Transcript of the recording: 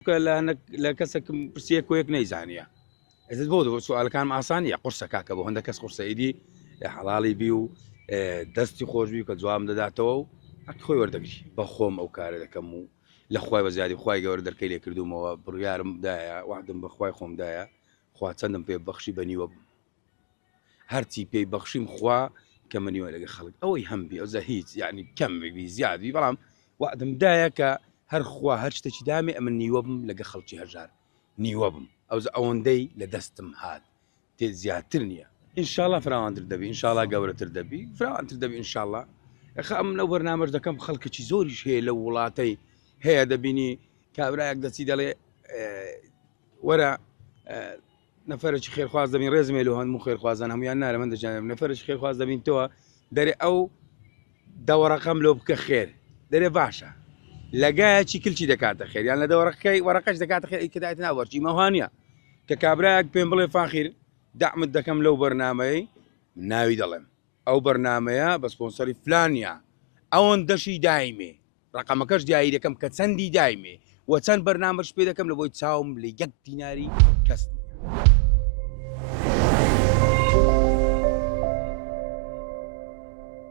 لە کەسێک پرسیە کۆیەک نەیزانیە ئێستا بۆ سوالەکانم ئاسانیە قورسە کاکە بۆ هەندێک کەس قورسە ئیدی حەڵاڵی بی و دەستی خۆشببی کە جوابم دەداتەوە و خۆی وەردەگری بە خۆم ئەو کارە دەکەم و لە خوای بە زیادی خوای گەورە دەرکەی لێ کردومەوە بڕیارمدایە وعدم بە خوای خۆمدایە خوا چەندم پێ بەخشی بەنیوە بووم هەرچی پێی بەخشیم خوا کە منیوە لەگە خەڵک ئەوەی هەمبی ئەوزە هیچ یعنی کەمبی زیادی بەڵام وعدمدایە کە هەر خوا هەر شتێکی دامێ ئەمە نیوە بم لەگە خەڵکی هەژار نیوە بم ئەوەندەی لە دەستم هات تێ زیاتر نییە ئینشاءڵڵا فراوانتر دەبی ئینشاءڵڵا گەورەتر دەبی فراوانتر دەبی ئینشاءڵڵا ئەم لەو بەرنامەش دەکەم خەڵکێکی زۆریش هەیە لە وڵاتەی هەیە دەبینی کابراایەک دەچی دەڵێ وەرە نەفەرێکی خێرخواز دەبین ڕێزمێ لە هەموو خێرخوازان هەمویان نارە من دەجانم نەفەرێکی خێرخواز دەبین تۆوە دەرێ ئەو دەوەڕەقەم لۆ بکە خێر دەرێ باشە لەگایەکی کلچی دەکاتە خێر یان لە دەوەڕەکەی وەرەقەش دەکاتە خێر کەدایەت ناوەرچی مەوانە کە کابراایەک پێم بڵێ فاخیر دعمت دەکەم لەو بەرنامەی ناوی دەڵێم ئەو بەرنمەیە بە سپۆنسەری فلانیە ئەوەن دەشی دایمێ ڕقەمەکەش دیایی دەکەم کە چەندی دایمێ وە چەند بەرنامەش پێ دەکەم لە بۆی چاوم لە 1 دیناری کەس نییە.